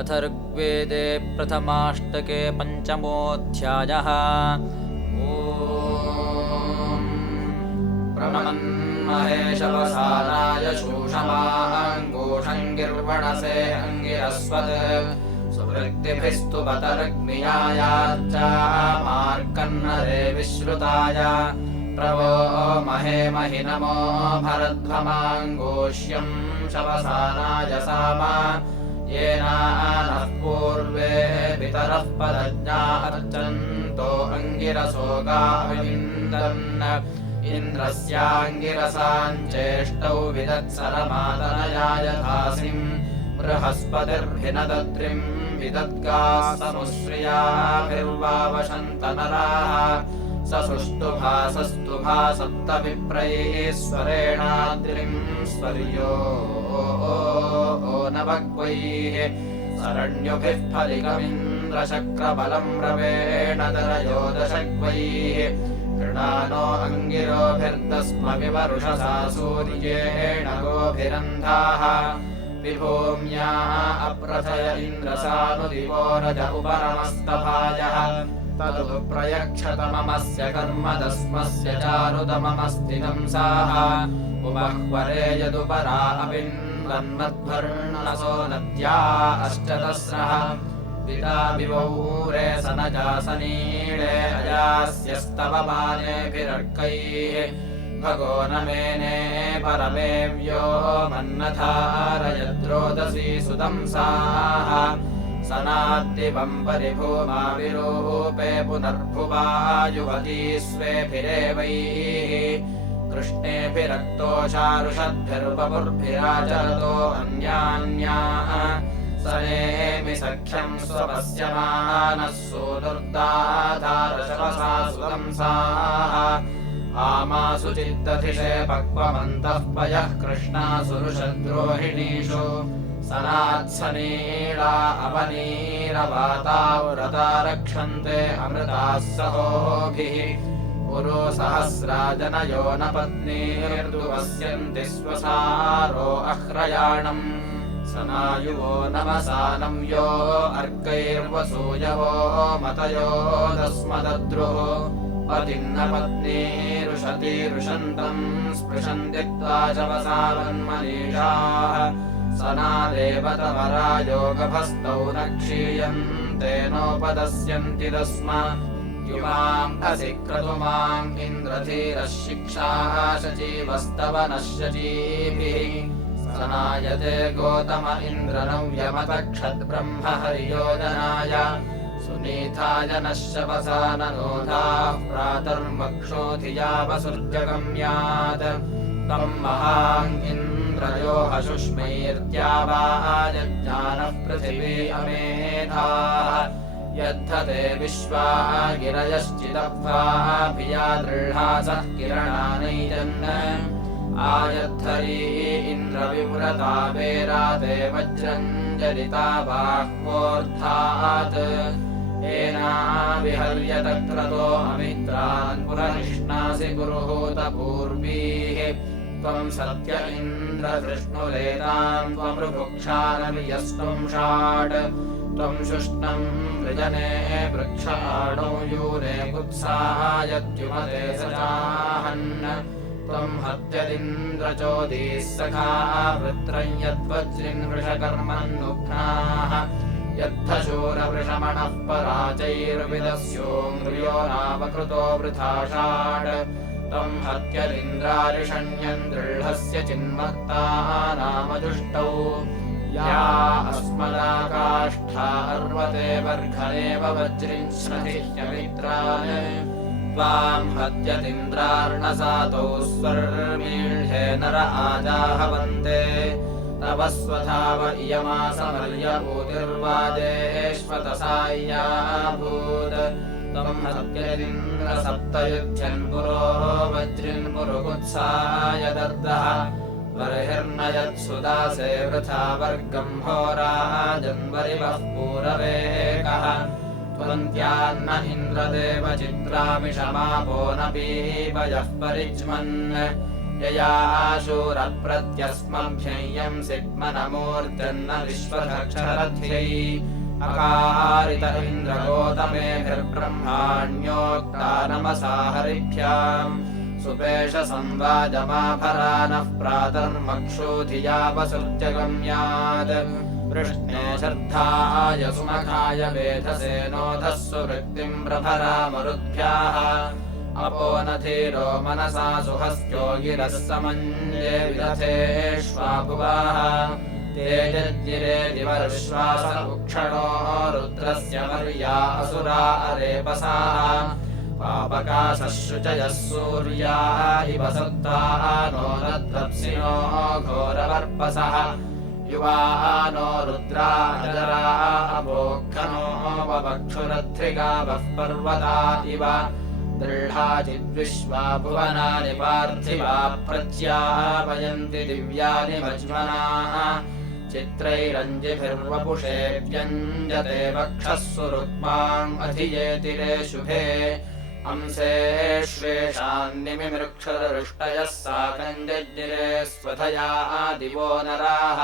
अथ ऋग्वेदे प्रथमाष्टके पञ्चमोऽध्यायः। ॐ प्रणमन्महेशवसानाय शूषमाङ्गोषङ्गिर्वणसे अङ्गिरस्वत् सुवृत्तिभिस्तु बतरग्नियायाच्चा मार्कन्नरे विश्रुताय प्रवो महे महि नमो भरध्वमाङ्गोष्यं शवसानाय सामा येनानः पूर्वे पितरः पदज्ञा अर्चन्तो अङ्गिरसो गाविन्दन् इन्द्रस्याङ्गिरसाञ्चेष्टौ विदत्सरमातनया यथासिम् बृहस्पतिर्भिनदद्रिम् विदद्गाः समुश्रियाभिर्वावशन्तनराः स सुष्टुभा सप्तविप्रैः स्वरेणाद्रिम् स्वर्यो नवग्वैः शरण्युभिः फलिकमिन्द्रशक्रबलम् रवेण दरयोदशग्वैः कृणानो अङ्गिरोभिर्दस्मविव रुषसा सूर्येण गोभिरन्धाः विभूम्या अप्रथय इन्द्रसानुदिवोरज उपरमस्तभायः तदु प्रयक्षतममस्य कर्मदस्मस्य चारुतममस्ति दंसाः उपह्वरे यदुपरा अपिन्वन्मध्वर्णसो नद्या अष्टदस्रः पिता विवौरे सनजासनीळे अजास्यस्तवमानेभिरर्कैः भगो न मेने परमेव्यो मन्नधारयद्रोदसी सुदंसाः सनाद्दिवम् परिभूमा विरूपे पुनर्भुवा युवती स्वेभिरेवैः कृष्णेभिरक्तोषारुषद्भिर्वपुर्भिराचरतो अन्यान्याः सनेमि सख्यम् स्वपश्यमानः सूदुर्दाधारशवसा सुदंसाः आमासु चित्तधिषे पक्वमन्तः पयः कृष्णासुरुषद्रोहिणीषु सनात्सनीला अवनीरवाताव्रता रक्षन्ते अमृताः सहोभिः पुरो सहस्राजनयो न पत्नीर्दुवस्यन्ति स्वसारो अह्रयाणम् सनायुवो नमसानं यो अर्कैर्वसूयवो मतयो दस्मदद्रुः पतिन्न पत्नीरुषतीरुषन्तम् स्पृशन्ति त्वाशवसावन्मनीषाः सनादेवतवरायोगभस्तौ न क्षीयन्ते नोपदस्यन्ति तस्म युवाम् असि क्रतुमाम् इन्द्रधीरः शिक्षाः शचीवस्तवनः शचीभिः सनायते गोतम इन्द्रनव्यमतक्षद्ब्रह्म हरियोजनाय सुनीताय नः शवसा ननोधाः प्रातर्मक्षोधिया वसुर्जगम्यात् तम् महाङ्गिन्द्रयो हशुष्मैर्द्यावाजज्ञानः पृथिवी अमेधाः यद्धते विश्वा गिरयश्चिदब्धाभिया दृढासः किरणानैजन् आयद्धरी इन्द्रविव्रता वेराते वज्रञ्जलिता बाह्वोऽर्थात् एनाविहर्यतक्रतो अमित्रान् पुरनिष्णासि गुरुहूतपूर्वीः त्वम् सत्य इन्द्रकृष्णुलेतान् त्वमृभुक्षानवियस्त्वम् षाड् त्वम् शुष्णम् वृजने वृक्षाणो यूने कुत्सायत्युमते सचाहन् त्वम् हत्यदिन्द्रचोदीः सखा वृत्रम् यद्वज्रिन् वृषकर्मन्नुघ्नाः यद्धशूरवृषमणः पराचैर्विदस्योऽङ्ग्रियो नावकृतो वृथा षाड् त्वम् हत्यदिन्द्रारिषण्यम् दृढस्य चिन्मत्ताः नामजुष्टौ या अस्मदाकाष्ठा अर्वते वर्घनेव वज्रिन् श्रधिह्यमित्रान् त्वाम् हत्यदिन्द्रार्णसातौ स्वर्मीढे नर आजाहवन्ते तव स्वधाव इयमासमर्यभूतिर्वादेष्वतसाय्याभूत् त्वम् हत्यदिन्द्रसप्तयुध्यन् पुरो वज्रिन् पुरुकुत्साय दर्दः बर्हिर्न यत्सुदासे वृथा वर्गम् होराजन्वरिवः पूरवेकः त्वन्त्यान्न इन्द्रदेव चित्रामिषमापो न पीपयः परिज्मन् ययाशूरप्रत्यस्मभ्ययम् सिग्मनमूर्जन्न विश्वधक्षरध्यै अकारित इन्द्रगोतमेभिर्ब्रह्माण्योक्ता नमसा हरिभ्याम् सुपेशसंवाजमाभरानः प्रातर्मक्षूधियावसुर्जगम्यात् वृष्णे श्रद्धाय सुमखाय वेधसेनोधः सुवृत्तिम् प्रभरामरुद्भ्याः अपोनधीरो मनसा सुहस्यो गिरः समञ्जे विदथेष्वाभुवाः ते यज्ञिरे दिवर्श्वास उक्षणो रुद्रस्य वर्या असुरा अरेपसाः पापकाशः शुचयः सूर्या इव सत्ताः नो रद्रप्सिनो घोरवर्पसः युवानो रुद्रा अजरा अवोक्खनो ववक्षुरध्रिगावः पर्वता इव दृढाचिद्विश्वा भुवनानि पार्थिवा प्रत्यापयन्ति दिव्यानि वज्मनाः चित्रैरञ्जिभिर्वपुषे व्यञ्जते वक्षः सुरुक्माम् अधियेतिरे शुभे अंसेष्वेषान्निमिमृक्षरृष्टयः साकञ्जज्ञिरे स्वधया दिवो नराः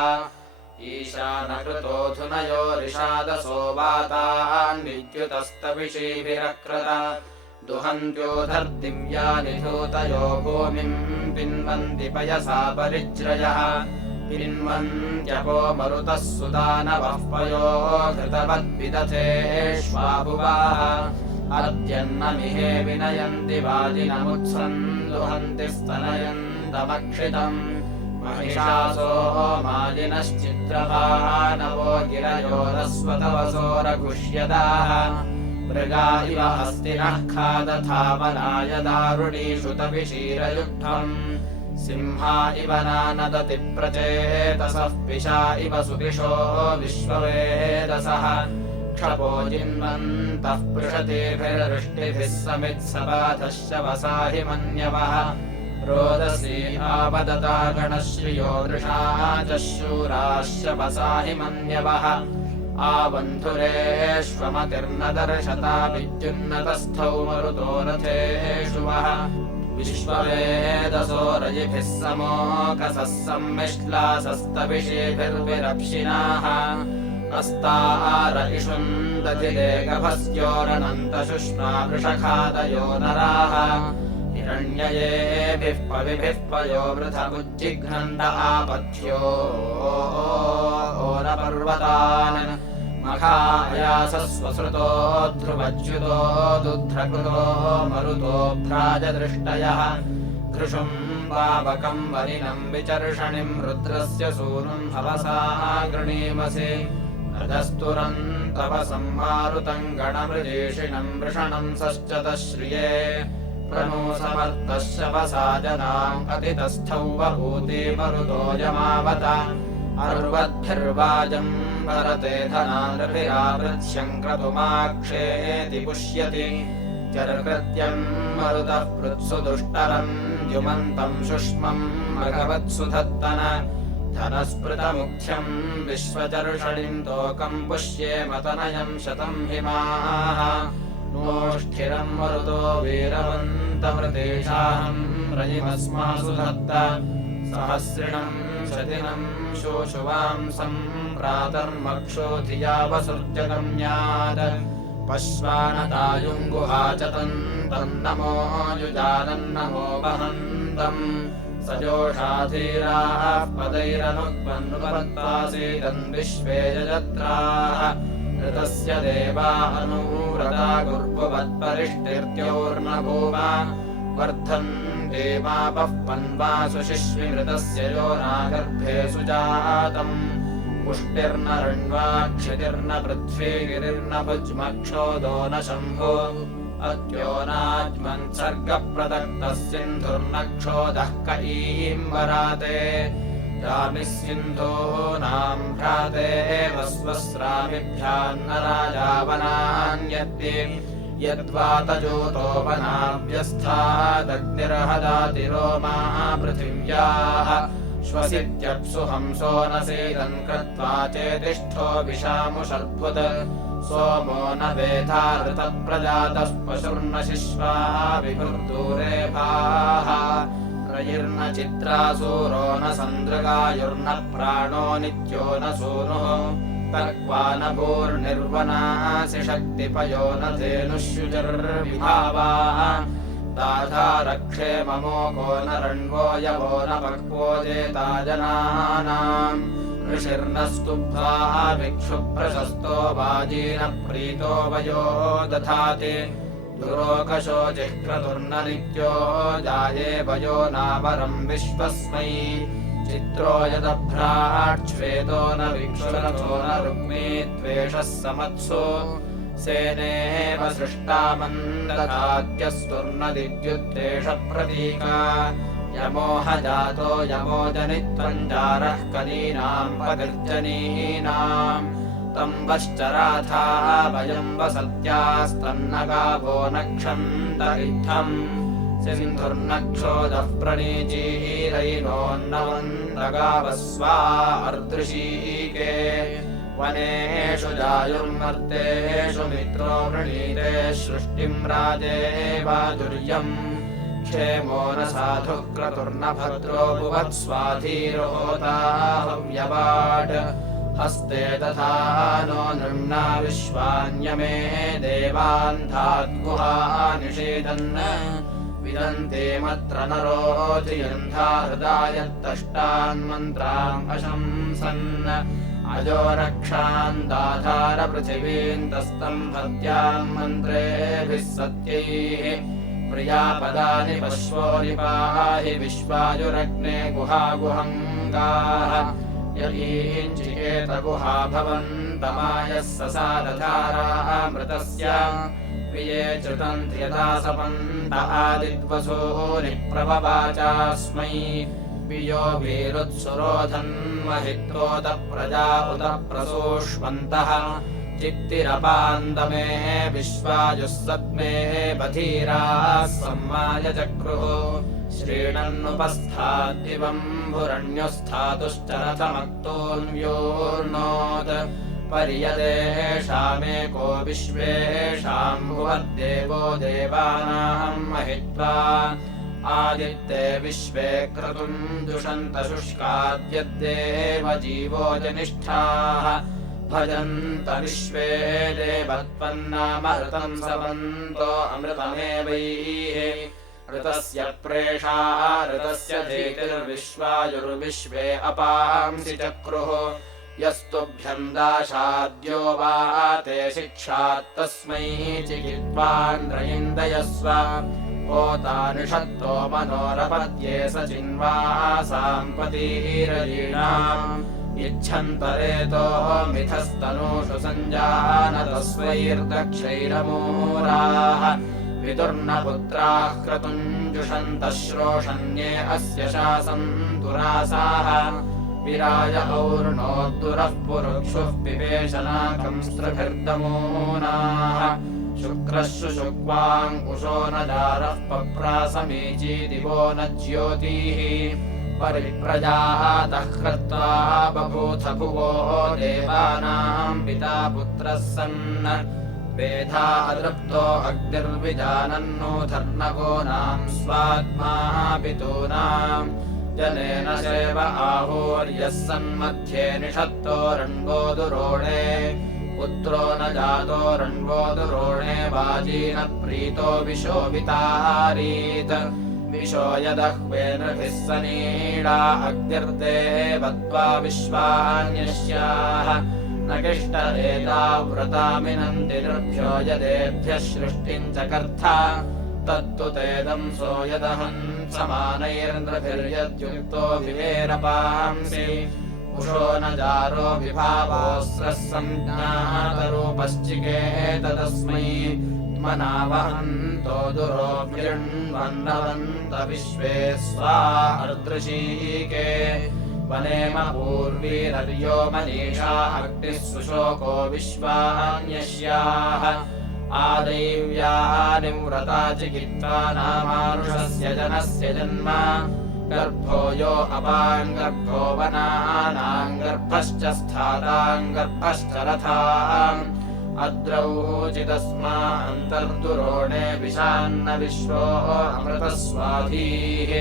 ईशानकृतोऽधुनयो रिषादसो वातान्विद्युतस्तविषीभिरक्रत दुहन्त्योधर्दिव्यानि धूतयो भूमिम् पिन्वन्ति पयसा परिज्रयः पिन्वन्त्यपो मरुतः सुदानवः पयो घृतवद्विदथेष्वाभुवाः अद्यन्नमिहे विनयन्ति वाजिनमुत्सन् दुहन्ति स्तनयन्तमक्षितम् महिषासो माजिनश्चित्रभानवो गिरयोरस्वतवसोरघुष्यदाः मृगा इव हस्तिनः खादथावनाय दारुणीषु तविशीरयुक्तम् सिंहा इव नानदति प्रचेतसः पिशा इव सुपिशो विश्ववेदसः क्षपो जिन्वन्तः पृषतीभिर्वृष्टिभिः समित्सपाधः शवसा हि मन्यवः रोदसी आवदता गणश्रियो वृषा च शूराश्च वसा हि मन्यवः आवन्धुरेष्वमतिर्न दर्शता विद्युन्नतस्थौ मरुतो रथेषु वः विश्ववेदसो रजिभिः समोकसः सम्मिश्लासस्तविषीभिर्विरप्शिनाः अस्तार इषुन्दधिरेगभस्योरनन्तशुष्मा वृषखादयो नराः हिरण्ययेभिः पविभिः पयो वृथमुज्जिघ्नन्द आपथ्यो ओरपर्वतान् मखायासस्वसृतो ध्रुवच्युतो दुध्रकृतो मरुतो भ्राजदृष्टयः घृषुम् पावकम् वरिणम् विचर्षणिम् रुद्रस्य सूनुम् हवसा गृणीमसि रजस्तुरन्तव सम्मारुतम् गणमृजेषिणम् वृषणम् सश्चतः श्रिये प्रणो समर्थः शवसा जनाम् अतितस्थौ वभूति मरुतो यमावत अर्वद्भिर्वाजम् भरते धनानृभिरावृत्स्यङ्क्रतुमाक्षेति पुष्यति चर्कृत्यम् मरुतः पृत्सु दुष्टरम् द्युमन्तम् शुष्मम् भगवत्सु धत्तन धनस्पृतमुख्यम् विश्वचर्षणिम् तोकम् पुष्ये मतनयम् शतम् हिमाः नोष्ठिरम् मरुतो वीरवन्तमृतेषाहम् रजिमस्मासु धत्त सहस्रिणम् शतिनम् शोशुवांसम् प्रातर्मक्षोधियावसुर्जगम्यात् पश्वानतायुङ्गुहा च तन्नमो युजानन्नमो वहन्तम् सजोषाधीराः पदैरनुग्वन्नुपत्तासीदन् विश्वे यजत्राः ऋतस्य देवा अनुव्रता गुर्ववत्परिष्टिर्त्योर्नभूव वर्धन् देवापः पन्वासु शिश्विमृतस्य यो नागर्भे सुजातम् पुष्टिर्न ऋण्वाक्षितिर्न पृथ्वी गिरिर्न भुज्मक्षोदो न शम्भो अद्यो नाज्मन्सर्गप्रदत्तः सिन्धुर्नक्षोदः क ईम्बराते रामिः सिन्धूनाम् भ्राते वस्वस्रामिभ्यान्न राजावनान्यत्ति यद्वातजोतो वनाभ्यस्थादग्निर्हदातिरोमा पृथिव्याः श्वसित्यप्सु हंसो न सीदन् कृत्वा चेतिष्ठो विशामुषर्भुत् सोमो न वेधा ऋतप्रजातः पशुर्न शिश्वा विभुर्दूरे भाः रयिर्न चित्रासूरो न सन्द्रगायुर्न प्राणो नित्यो न सूनुः तर्क्वा न भूर्निर्वनासि शक्तिपयो न धेनुष्युजर्विभावाः दाधा रक्षे ममोको न रण्वो यवो न पक्वो जेता जनानाम् ऋषिर्न स्तुब्धाः भिक्षुप्रशस्तो वाजी न प्रीतो वयो दधाति दुरोकशो जिह्क्रतुर्न नित्यो जाये वयो नावरम् विश्वस्मै चित्रो यदभ्राट्श्वेतो न विक्षुरथो न रुक्मी त्वेषः समत्सु सेनेव सृष्टामन्दधात्यस्तुर्न दिव्युत्तेष प्रतीका यमोह जातो यमो जनित्वम् जारः कनीनाम् पतिर्जनीनाम् तम्बश्चराथा वयम् वसत्यास्तन्न गावो नक्षन्त इत्थम् सिन्धुर्नक्षोदः प्रणीचीरैनोन्नवन्तगावस्वा अर्दृशीके वनेषु जायुर्मर्तेषु मित्रो वृणीते सृष्टिम् राजेवाजुर्यम् क्षेमो न साधुः क्रतुर्न भद्रो भुवत्स्वाधीरोता हव्यवाट् हस्ते तथा नो नृम्ना विश्वान्यमे देवान्धाद्गुहा निषेदन् विदन्ते मत्र नरोधियन्धा हृदायत्तष्टान्मन्त्राम् अशंसन् अजो रक्षान् दाधार पृथिवीन्तस्तम् भक्त्याम् मन्त्रेभिः सत्यैः प्रियापदानि पश्वोरि पाहि विश्वायुरग्ने गुहागुहङ्गाः यदीञ्चिकेत गुहा भवन्तमायः ससादधारामृतस्य प्रिये च्युतन्ति यथा सपन्त आदिद्वसूनि प्रववाचास्मै पियो वीरुत्सुरोधन्महित्रोत प्रजा उत प्रसूष्वन्तः चित्तिरपान्दमे विश्वायुः सद्मे बधीराः सम्मायचक्रुः श्रीणन्नुपस्थाद्दिवम्भुरण्युस्थातुश्च रथमक्तोऽन्योर्नोत् पर्यदेशामेको विश्वेषाम् भुवद्देवो देवानाम् महित्वा आदित्ये विश्वे क्रतुम् दुषन्त शुष्काद्यद्देव जीवो जनिष्ठाः भजन्त विश्वे देवत्पन्नामृतम् सवन्तो अमृतमेवैः ऋतस्य प्रेषा ऋतस्य धीतिर्विश्वायुर्विश्वे अपांसि चक्रुः यस्तुभ्यम् दाशाद्यो वा ते शिक्षात्तस्मै चिकित्वान्द्रयिन्दयस्व ओतानिषत्तो मनोरपद्ये स चिन्वासाम् पतीरयीणाम् इच्छन्तरेतो मिथस्तनूषु सञ्जानतस्वैर्दक्षैरमूराः विदुर्नपुत्राः क्रतुञ्जुषन्तः श्रोषण्ये अस्य शासन्तुरासाः विराज और्णोद्दुरः पुरुक्षुः पिबेशनाकम् स्त्रभिर्दमूनाः शुक्रः शुशुक्वाङ्कुशो न जारः पप्रासमीची दिवो न ज्योतिः परिप्रजातः कृत्वा बभूथ भुवो देवानाम् पिता पुत्रः सन् वेधा अदृप्तो अग्निर्विजानन्नोधर्नगोनाम् स्वात्मा पितॄणाम् जनेन सेव आहूर्यः सन्मध्ये निषत्तो रण्वोदुरोणे पुत्रो न जातो रण्वोदुरोणे वाजी न प्रीतो विशोभितारीत् विशो यदह्वेनभिः सनीडा अग्निर्देवत्वा विश्वान्यस्याः न किष्टरेता व्रतामिनन्ति निर्भ्यो यदेभ्यः सृष्टिम् चकर्था तत्तु तेदंसो यदहन् समानैर्नृभिर्यद्युक्तो विवेरपांसि उषो न जारो विभावोऽस्रः सञ्ज्ञातरूपश्चिकेतदस्मै मनावहन्तो दुरोऽभ्यण्वन्नवन्त विश्वे स्वा अर्दृशीके वनेम पूर्वीरर्यो मनीषा अग्निः सुशोको विश्वान्यस्याः आदैव्यानि व्रता चिकित्वा नामानुषस्य जनस्य जन्म गर्भो यो अपाङ्गर्भो वनानाम् गर्भश्च स्थाताम् गर्भश्च रथाम् अद्रौचितस्मा अन्तर्दुरोणे विशान्न विश्वो अमृतस्वाधीः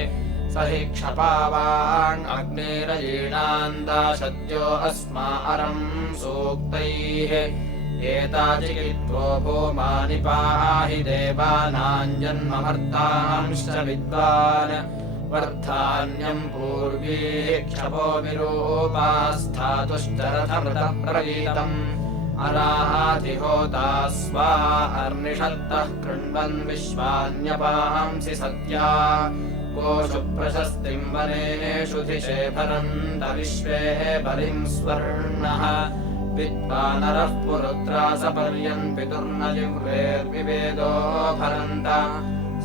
स हि क्षपावान् अग्निरयीणान्दाशद्यो अस्मा अरम् सूक्तैः एताचिकित्वो भूमानि पाहि देवानाञ्जन्ममर्तांश्च विद्वान् वर्धान्यम् पूर्वीः क्षपो विरूपास्थातुश्च रथमृतप्रगीतम् अराधिहोता स्वा अर्निषत्तः कृण्वन् विश्वान्यपांसि सत्या गोषु प्रशस्तिम् वनेषु धिषे भरन्त विश्वे बलिम् स्वर्णः विद्वानरः पुरुत्रासपर्यन् पितुर्न जिह्वेर्विवेदो भरन्त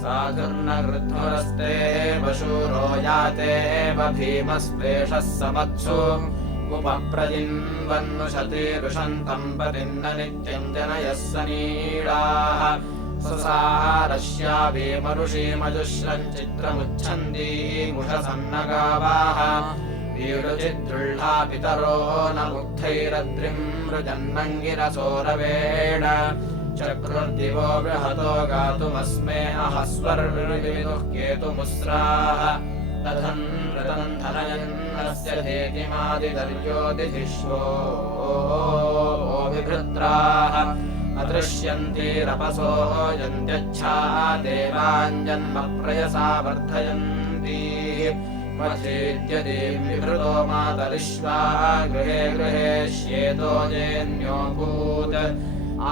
साधुर्न गृध्वरस्ते वशूरो याते भीमस्वेषः समत्सु उपप्रजिन्वन्नुशते रुषन्तम् पतिन्न नित्यम् जनयः सनीडाः ससारस्याभिमरुषीमजुश्रम् चित्रमुच्छन्दीमुषसन्नगावाः वीडुचिद्रुह्ला पितरो न मुग्धैरद्रिम् मृजन्नङ्गिरसोरवेण चक्रुर्दिवो बृहतो गातुमस्मे अहस्वर्विदुः केतुमुस्राः तथन् धनयन्नस्य धेतिमादिदर्योदिधिष्वो विभृत्राः अदृश्यन्तीरपसो यन्त्यच्छा देवाञ्जन्म प्रयसा वर्धयन्ती मथेद्यदेवि विभृतो मातरिश्वा गृहे गृहे श्येतो जेन्योऽभूत्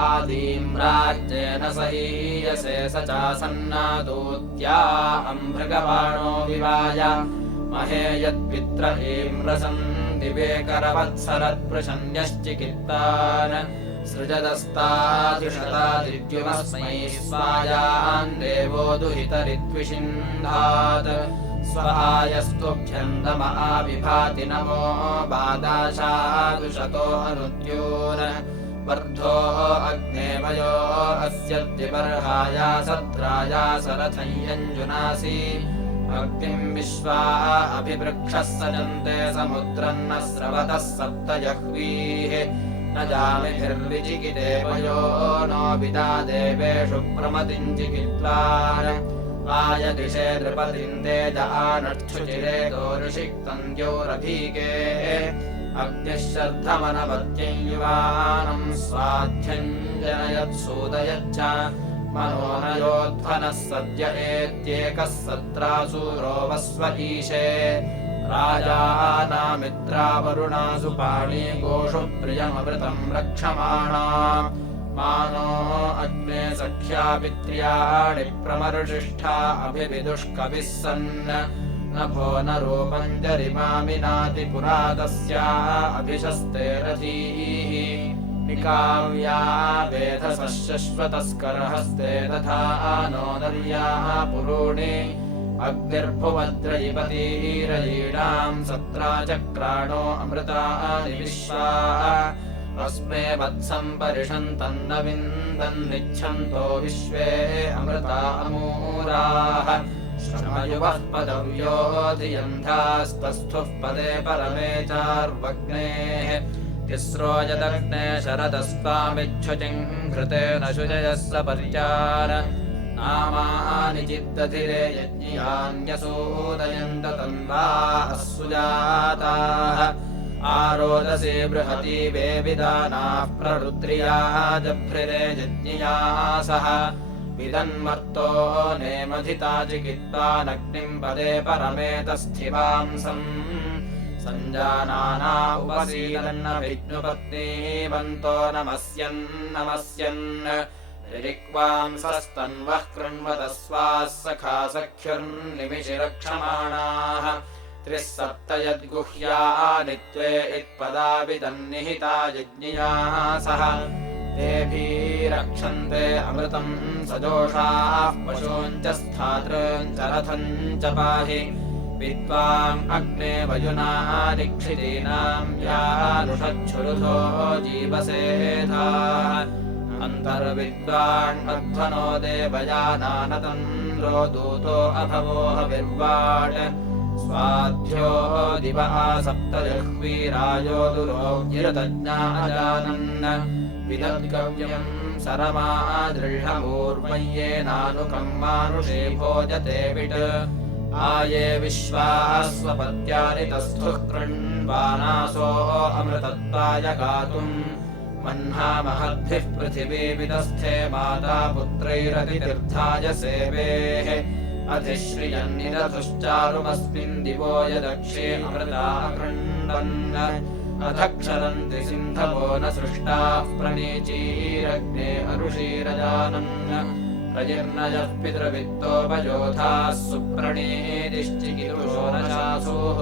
आदीम् राज्येन सहीयसे स चासन्नादूत्या अम्भृगबाणो विवाय महे यत्पित्र इम्रसन् दिवे करवत्सरत्पृशन्यश्चिकित्तान् सृजदस्तादृशतादिद्युमस्मै स्वायान् देवो दुहितरिद्विषिन्धात् स्वहायस्तुभ्यन्दम आविभाति नमो बादाशादुषतो अनुद्यून् वर्धो अग्नेमयो अस्य द्विबर्हाया सद्राया सरथय्यञ्जुनासि अग्निम् विश्वा अभिवृक्षः सजन्ते समुद्रम् न स्रवतः सप्तजह्वीः न जामिभिर्विचिकिदेवयो नो विदा देवेषु प्रमतिम् चिकित्वान् आयदिशे नृपतिम् तेज आनक्षुचिरे दोरुषिक्तम् द्योरभीके अग्निः श्रद्धमनवत्यम् युवानम् स्वाध्यम् जनयत्सूदयच्च मनोनयोध्वनः सद्य एत्येकः सत्रासूरो वस्व ईशे राजानामित्रावरुणासु पाणी गोषु प्रियमवृतम् रक्षमाणा मानो अग्ने सख्या पित्र्याणि प्रमर्षिष्ठा अभिविदुष्कविः सन् नभो न रूपम् जरिमामिनाति पुरा तस्या अभिशस्ते रथीः निकाव्या वेधसः शश्वतस्करहस्ते तथा नो नर्याः पुरूणि अग्निर्भुवद्रयिपतीरयीणाम् सत्रा चक्राणो अमृतानि विश्वा अस्मे वत्सम् परिषन्तन्न विन्दन्निच्छन्तो विश्वे अमृता अमूराः श्रमयुवः पदव्यो धियन्धास्तस्थुः पदे परमे चार्वग्नेः तिस्रो यदग्ने शरदस्त्वामिच्छुचिम् घृतेन शुजयः सपर्यान् नामानि चिद्दधिरे यज्ञियान्यसूदयन्त तन्वा असुजाताः आरोदसे बृहती वेविदानाः प्ररुद्रियाः जभ्रिरे यज्ञियासः विदन्मर्तो नेमधिता चिकित्वानग्निम् पदे परमेतस्थिवांसम् सञ्जानाना उपसीदन्न विष्णुपत्नीवन्तो नमस्यन् ऋक्वांसस्तन्वः कृण्वतः स्वाः सखा सख्युर्निमिषिरक्षमाणाः त्रिः सप्त यद्गुह्यानि त्वे इत्पदाविदन्निहिता यज्ञियासः तेभिरक्षन्ते अमृतम् सजोषाः पशूञ्च स्थातॄञ्च रथम् च पाहि विद्वाम् अग्ने वयुनादिक्षितीनाम् यानुषच्छुरुधो जीवसेधाः अन्तर्विद्वान् मध्वनो देवयानानतन्द्रो दूतो अभवोह विर्वाट् स्वाध्यो दिवः सप्तजह्वीरायो दुरोगिरतज्ञाजानन् विदद्गव्यम् सरमादृढमूर्मय्येनानुकम् मानुषे भोजते विट् आये विश्वाः स्वपत्यानि तस्थुः कृण्वानासो अमृतत्वाय गातुम् मह्ना महद्भिः पृथिवीविदस्थे माता पुत्रैरतितीर्थाय सेवेः अधिश्रियन्निरथुश्चारुमस्मिन् दिवो यदक्षे अमृता कृण्वन् अधक्षरन्ति सिन्धवो न सृष्टाः प्रणीचीरग्ने अरुषीरजानन् प्रजिर्नयः पितृवित्तोपयोधाः सुप्रणीदिश्चिकितुषो न चासुः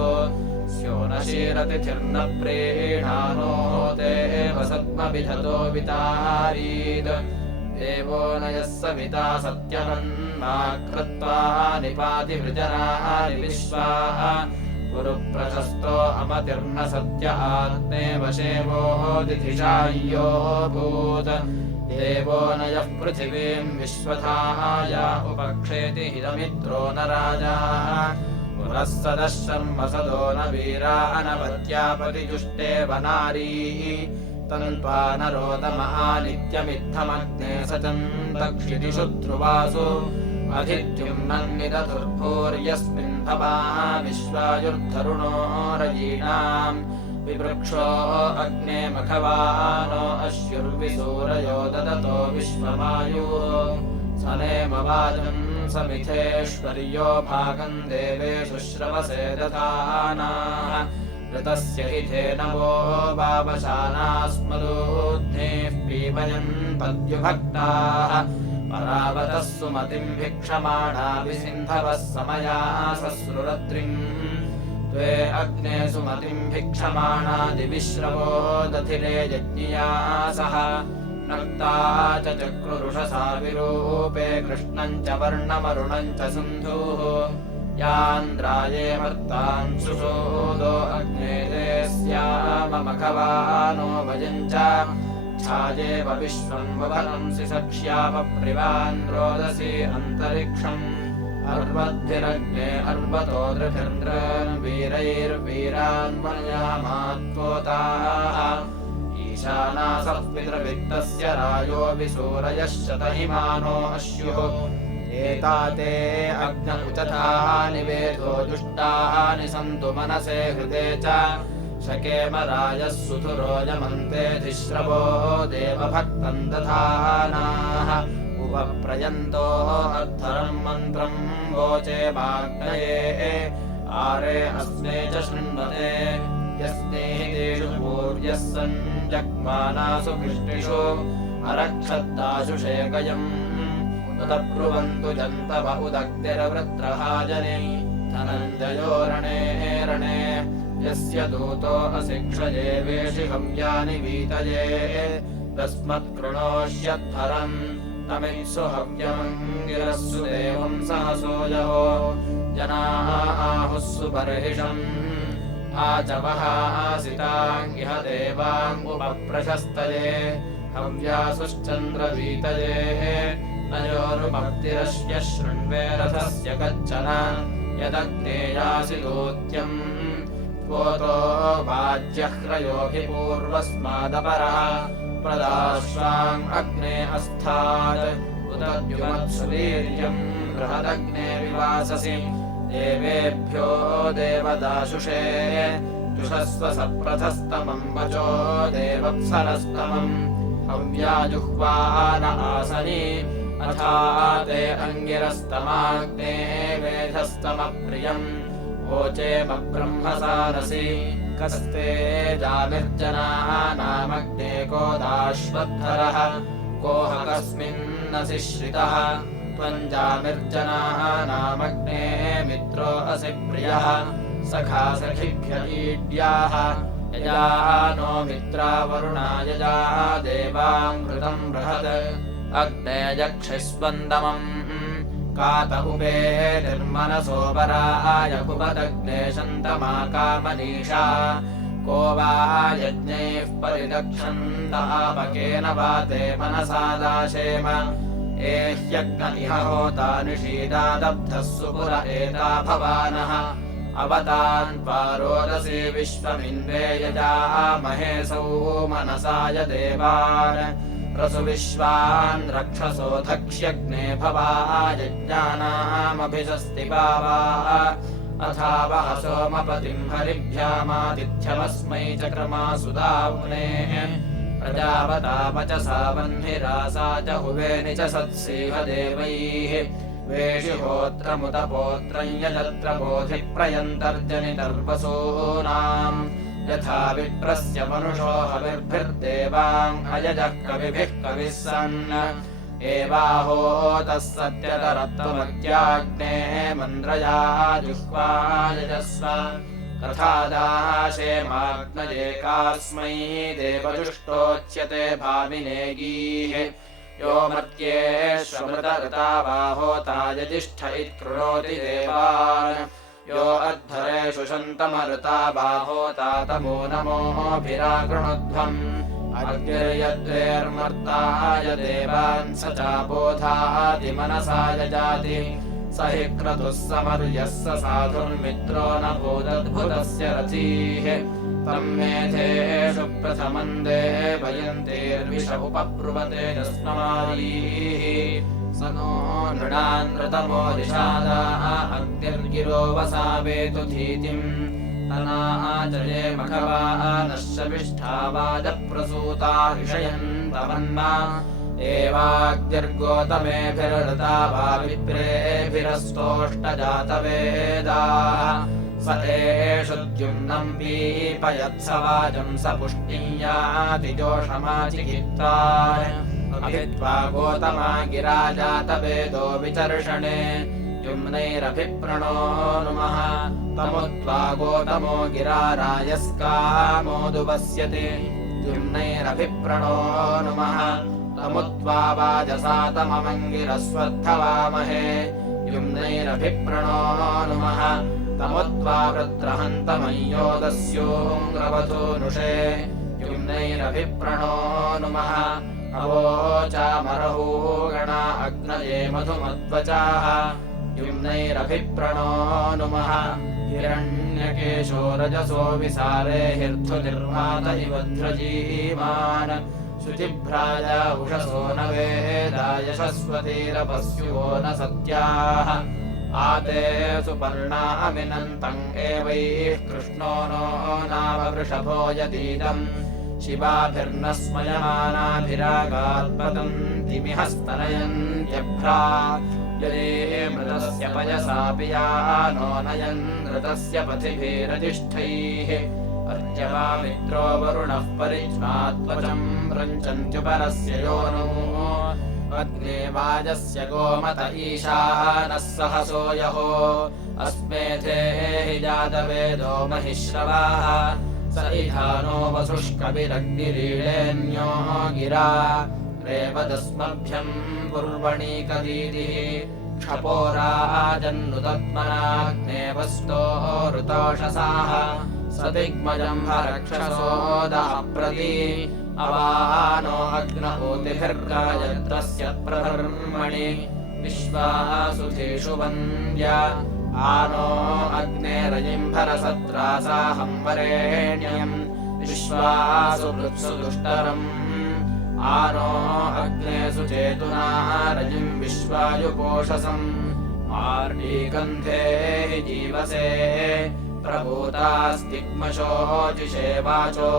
स्यो न शीरतिथिर्न प्रेणानो देव सद्मविधतो वितारीत् देवो न यः सविता सत्यवन्मा कृत्वा निपाति वृजनानि विश्वाः गुरुप्रशस्तो अमतिर्न सत्य आत्मे वशेवो दिधिषाय्योऽभूत् देवो न यः पृथिवीम् विश्वधाया उपक्षेति हितमित्रो न राजा पुरः सदः शर्म सदो न वीरा अनवत्यापतिजुष्टेव नारी तन्त्वा नरोदमहानित्यमित्थमग्ने सचन्दक्षितिषु ध्रुवासु अधिद्युम्नन्निदधुर्भूर्यस्मिन् भवा विश्वायुर्धरुणो रयीणाम् विवृक्षो अग्ने मघवानो अश्युर्विसूरयो ददतो विश्वमायुः सनेमवाजम् समिथेश्वर्यो भागम् देवेषु श्रवसे दधानाः ऋतस्य हिते नवो वावशानास्मदूध्नेः पीवयन् पद्युभक्ताः परावतः सुमतिम् भिक्षमाणा विसिन्धवः समया सस्रुरत्रिम् त्वे अग्ने सुमतिम् भिक्षमाणा दिविश्रवो दधिरे यज्ञिया सह नक्ता च चक्रुरुषसा विरूपे कृष्णम् च वर्णमरुणम् च सिन्धुः यान्द्राये मर्तान् सुषोदो अग्ने स्याममघवानो वयम् च छायेव विश्वम् वभनंसि सक्ष्यामप्रिवान् रोदसी अन्तरिक्षम् अर्वद्भिरग्ने अर्वतो दृभिर्नृन् वीरैर्वीरान्मन्यामात्वोताः ईशानासः पितृवित्तस्य रायो विसूरयः शतहिमानो अश्युः एताते अग्न उचताः निवेदो दुष्टानि सन्तु मनसे हृदे च शकेम रायः सुधुरोजमन्तेऽधिश्रवो देवभक्तम् दधानाः उपप्रयन्तो अद्धरम् मन्त्रम् वोचे वाग्नये आरे अस्मे च शृण्वते यस्नेहितेषु पूर्यः सञ्जग्मानासु कृष्णिषु अरक्षत्ताशुषे गयम् उदब्रुवन्तु जन्तव उदग्निरवृत्रहाजने धनञ्जयो रणे रणे यस्य दूतो अशिक्षये वेशिहव्यानि वीतये तस्मत्कृणोष्यद्धरम् तमित्सु हव्यमङ्गिरस्सु देवम् सहसो यहो जनाः आहुस्सु बर्हिषम् आचवः आसिताङ्गिह देवाङ्गुपप्रशस्तये हव्यासुश्चन्द्रवीतये नयोरुमप्तिरश्य शृण्वे रथस्य गच्छन यदग्नेयासि दूत्यम् त्वोतो वाज्यह्रयोऽभिपूर्वस्मादपरः प्रदाश्वाम् अग्ने अस्तात् उदद्युमत्सु वीर्यम् बृहदग्ने विवाससि देवेभ्यो देवदाशुषे जुषस्व सप्रथस्तमम् वचो देवप्सरस्तमम् हव्याजुह्वान आसनि अथा ते अङ्गिरस्तमाग्ने वेधस्तमप्रियम् वोचेमब्रह्मसारसि कस्ते जामिर्जनानामग्ने को दाश्वद्धरः कोह कस्मिन्नसि श्रितः त्वम् जामिर्जनानामग्ने मित्रो असि प्रियः सखा सखिभ्यईड्याः यजा नो मित्रा वरुणा यजा देवामृतम् बृहत् अग्ने यक्षिस्वन्दमम् कात उभे निर्मनसो वराय कुपदग्ने शन्तमा कामनीषा को वा यज्ञैः परिदक्षन्तापकेन वा ते मनसा दाशेम एह्यग्न इह होता निषीदादब्धः सुपुर एता भवानः अवतान् पारोदसी विश्वमिन्वे यजामहे सौ मनसाय देवान् प्रसुविश्वान् रक्षसो धक्ष्यग्ने भवा यज्ञानामभिषस्ति पावाः अथावः सोमपतिम् हरिभ्यामातिथ्यमस्मै चक्रमासुदाम्ने प्रजावतावचसा वह्निरासा च हुवेनि च सत्सेह देवैः वेशिहोत्रमुतपोत्रम् यजत्र बोधिप्रयन्तर्जनितर्वसूनाम् यथा विप्रस्य मनुषो हविर्भिर्देवाम् अयजः कविभिः कविः सन् एवाहोतः सत्यतरत्वमत्याग्ने मन्द्रया जुह्वा यजस्व कथादाशेमाग्नये कास्मै देवजुष्टोच्यते भाविनेगीः यो मर्त्येष्वमृतऋतावाहोता यजिष्ठ इत्कृणोति देवान् यो अध्वरेषु शन्तमऋतावाहोता तमो नमोभिराकृणुध्वम् अग्निर्यद्वेर्मर्ताय देवान् स चाबोधादिमनसाय जाति स हि क्रतुः समर्यः स साधुर्मित्रो न भूदद्भुतस्य रथीः तम् मेधेषु प्रथमम् देवयन्तेर्विष उपब्रुवते जस्मारीः स नो नृणानृतमो दिशादाः अग्निर्गिरो वसावेतु धीतिम् तनाचये मघवानश्चविष्ठावाजप्रसूता ऋषयन्तमन्ना एवाग्निर्गोतमेभिरृता वा विप्रेभिरस्तोष्टजातवेदाः स एषु द्युम्नम् पीपयत्सवाजम् स पुष्टियातिजोषमाचिकित्तान् अभित्वा गोतमा गिरा जातवेदो विचर्षणे द्युम्नैरभिप्रणो नुमः तमुत्वा गोतमो गिरा रायस्कामोदुपस्यति द्युम्नैरभिप्रणो नुमः तमुत्वा वाजसा तममङ्गिरस्वर्धवामहे द्युम्नैरभिप्रणो नुमः तमुत्वा वृत्रहन्तमय्योदस्योङ्ग्रवधूनुषे द्युम्नैरभिप्रणो नुमः अवोचामरहू गणा अग्नये मधुमध्वचाः द्युम्नैरभिप्रणो नुमः हिरण्यकेशो रजसो विसारे हिर्धुनिर्मात इव ध्रजीमान् शुचिभ्राज उषसो न वेदा यशस्वतीरपस्युवो न सत्याः आते सुपर्णा अमिनन्तम् एवैः कृष्णो नो नाम वृषभो यदीदम् शिवाभिर्न स्मयमानाभिरागात्पतन्ति मिहस्तनयन्त्यभ्रा यदि मृतस्य पयसापि यानो नयन् ऋतस्य पथिभिरजिष्ठैः अर्जवामित्रो वरुणः परिज्वात्वचम् रञ्चन्त्युपरस्य योनो अग्ने वाजस्य गोमत ईशानः सहसो यहो अस्मेधे हि जातवेदो महिश्रवाः स इधानो वसुष्कविरग्निरीळेऽन्यो गिरा रेवदस्मभ्यम् पूर्वणीकदीदिः क्षपोराजन्नुदत्मनाग्ने वस्तो ऋतोषसाः स दिग्मजम् हरक्षसोदाप्रति अवानो अग्नपूतिभिर्गायत्रस्य प्रधर्मणि विश्वासुधेषु वन्द्य आनो अग्नेरजिम्भरसत्रासाहं वरेण्यम् विश्वासु वृत्सु दुष्टरम् आनो अग्ने सुचेतुना रजिम् विश्वायुपोषसम् आर्णीगन्धे हि जीवसे प्रभूतास्तिग्मशोचिषे वाचो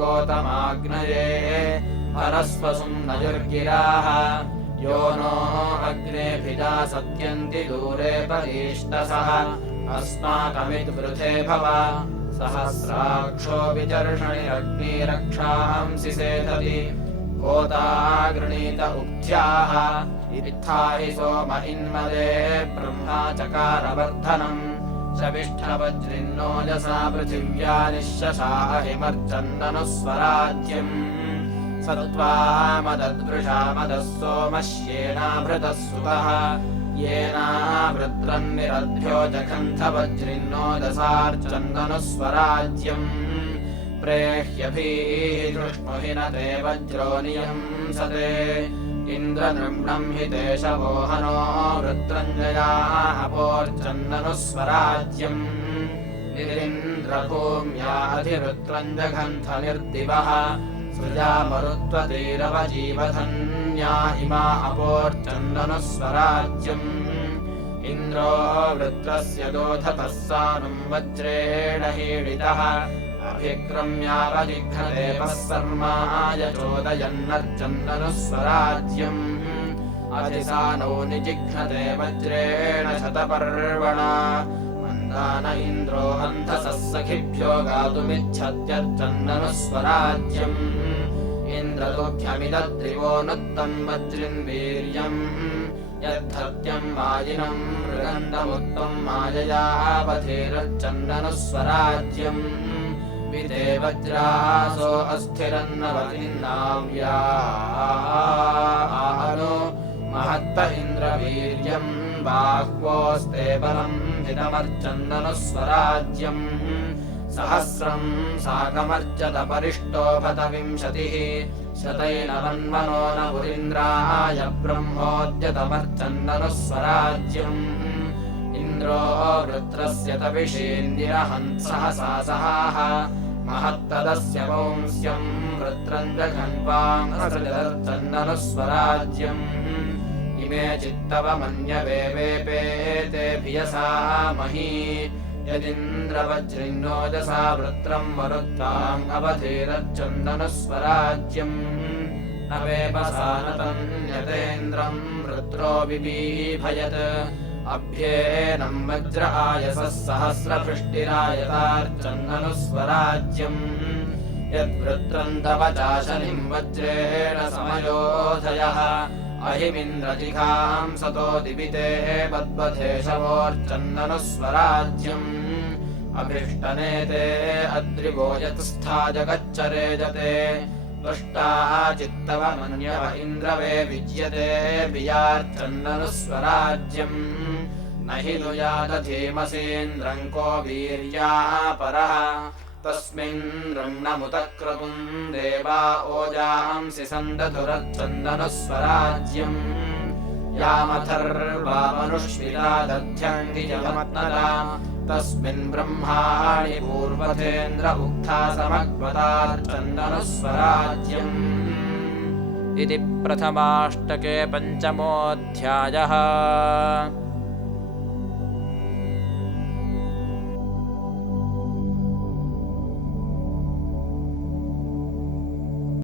गोतमाग्नये परस्वसुम् नजुर्गिराः यो नो अग्नेभिजा सत्यन्ति दूरे परीष्टसः अस्माकमिद्वृथे भव सहस्राक्षो विचर्षणिरग्निरक्षांसि सेधति गोता गृणीत उक्थ्याः इत्था हि सोम इन्मदे ब्रह्मा चकारवर्धनम् शविष्ठवज्रिन्नोजसा पृथिव्या निःशशाहिमर्चन्दनुस्वराज्यम् सत्त्वामदद्वृषामदः सोमश्येनाभृतः सुतः येनावृत्रन्निरद्भ्यो जघन्थवज्रिन्नोदसार्चन्दनुस्वराज्यम् प्रेह्यभिः कृष्णुहिनते वज्रोनियम् सते इन्द्रनृम्णम् हि देशमोहनो वृत्रञ्जयाः अपोर्चन्दनुस्वराज्यम् निरिन्द्रभूम्या अधिवृत्रञ्जघन्थनिर्दिवः सृजामरुत्वतीरवजीवधन्या इमा अपोर्चन्दनुस्वराज्यम् इन्द्रो वृत्रस्य दोधतः सानुम् वज्रेण हीडितः अभिक्रम्यावजिघ्नते पःसर्माय चोदयन्नर्चन्दनुस्वराज्यम् अधिसानौ निजिघ्नते वज्रेण शतपर्वणा मन्दान इन्द्रो अन्धसः सखिभ्यो गातुमिच्छत्यर्चन्दनुस्वराज्यम् इन्द्रदोभ्यमिदद्रिवोऽनुत्तम् वज्रिन्वीर्यम् यद्धत्यम् वाजिनम् मृगन्धमुत्तम् माययापथेरच्चन्दनुस्वराज्यम् विते वज्रासो अस्थिरन्नवतिन्नाव्यानो महत्त इन्द्रवीर्यम् बाह्वोऽस्ते बलम् हितमर्चन्दनुस्वराज्यम् सहस्रम् साकमर्चत परिष्टोभत 20 शतैनवन्मनो न पुरीन्द्राय ब्रह्मोद्यतमर्चन्दनुस्वराज्यम् इन्द्रो वृत्रस्य तविषेन्दिरहंसहसासहाः महत्तदस्य वंस्यम् वृत्रम् जघन्वाङ्गसृजदर्चन्दनुस्वराज्यम् इमे चित्तवमन्यवे वेपेते भियसा मही यदिन्द्रवज्रिन्नोजसा वृत्रम् मरुत्ताम् अवधीरच्चन्दनुस्वराज्यम् न वेपसानतन्यतेन्द्रम् वृत्रो बिबीभयत् अभ्येनम् वज्र आयसः सहस्रपृष्टिरायतार्चन्दनुस्वराज्यम् यद्वृत्रम् तव चाशनिम् वज्रेण समयोधयः अहिमिन्द्रजिघाम् सतो दिविते बद्बधेशवोर्चन्दनुस्वराज्यम् अभीष्टनेते अद्रिवो यत्स्था जगच्चरेजते तुष्टा चित्तवमन्यव इन्द्रवे विज्यते वियार्चन्दनुस्वराज्यम् न हि नुयादधीमसीन्द्रम् को वीर्यापरः तस्मिन् रङ्नमुतक्रतुम् देवा ओजांसि सन्दधुरच्चन्दनुस्वराज्यम् यामथर्वामनुष्विला दध्यङ्गिजमत्नदा तस्मिन् ब्रह्माणि पूर्वथेन्द्र उक्था समग्वतार्चन्दनुस्वराज्यम् इति प्रथमाष्टके 5मोऽध्यायः।